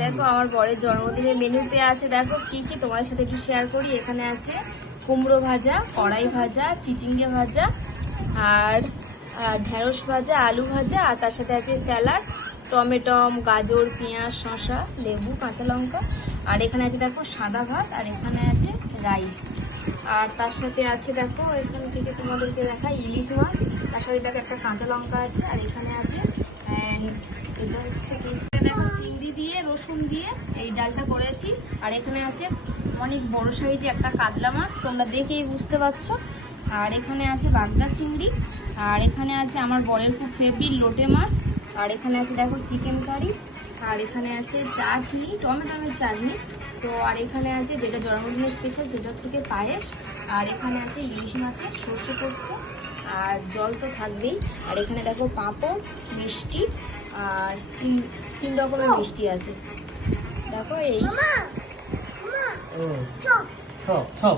দেখো আমার বরের জন্মদিনের মেনুতে আছে, দেখো কি কি তোমাদের সাথে একটু শেয়ার করি। এখানে আছে কুমড়ো ভাজা, কড়াই ভাজা, চিচিঙ্গে ভাজা, আর ঢেঁড়স ভাজা, আলু ভাজা, আর তার সাথে আছে স্যালাড, টমেটম, গাজর, পেঁয়াজ, শসা, লেবু, কাঁচা লঙ্কা, আর এখানে আছে দেখো সাদা ভাত, আর এখানে আছে রাইস। আর তার সাথে আছে দেখো এখান থেকে তোমাদেরকে দেখা ইলিশ মাছ, তার সাথে দেখো একটা কাঁচা লঙ্কা আছে, আর এখানে আছে এটা হচ্ছে কি দেখো চিংড়ি দিয়ে রসুন দিয়ে এই ডালটা করেছি। আর এখানে আছে অনেক বড় সাইজে একটা কাতলা মাছ, তোমরা দেখেই বুঝতে পারছো। আর এখানে আছে বাগদা চিংড়ি, আর এখানে আছে আমার বরের খুব ফেভারিট লোটে মাছ, আর এখানে আছে দেখো চিকেন কারি, আর এখানে আছে চাটনি, টমেটোমের চাটনি। তো আর এখানে আছে যেটা জন্মদিনের স্পেশাল, সেটা হচ্ছে কি পায়েস। আর এখানে আছে ইলিশ মাছের সর্ষে পোস্ত, আর জল তো থাকবেই। আর এখানে দেখো পাঁপড়, মিষ্টি, আর তিন রকমের মিষ্টি আছে। দেখো এই সব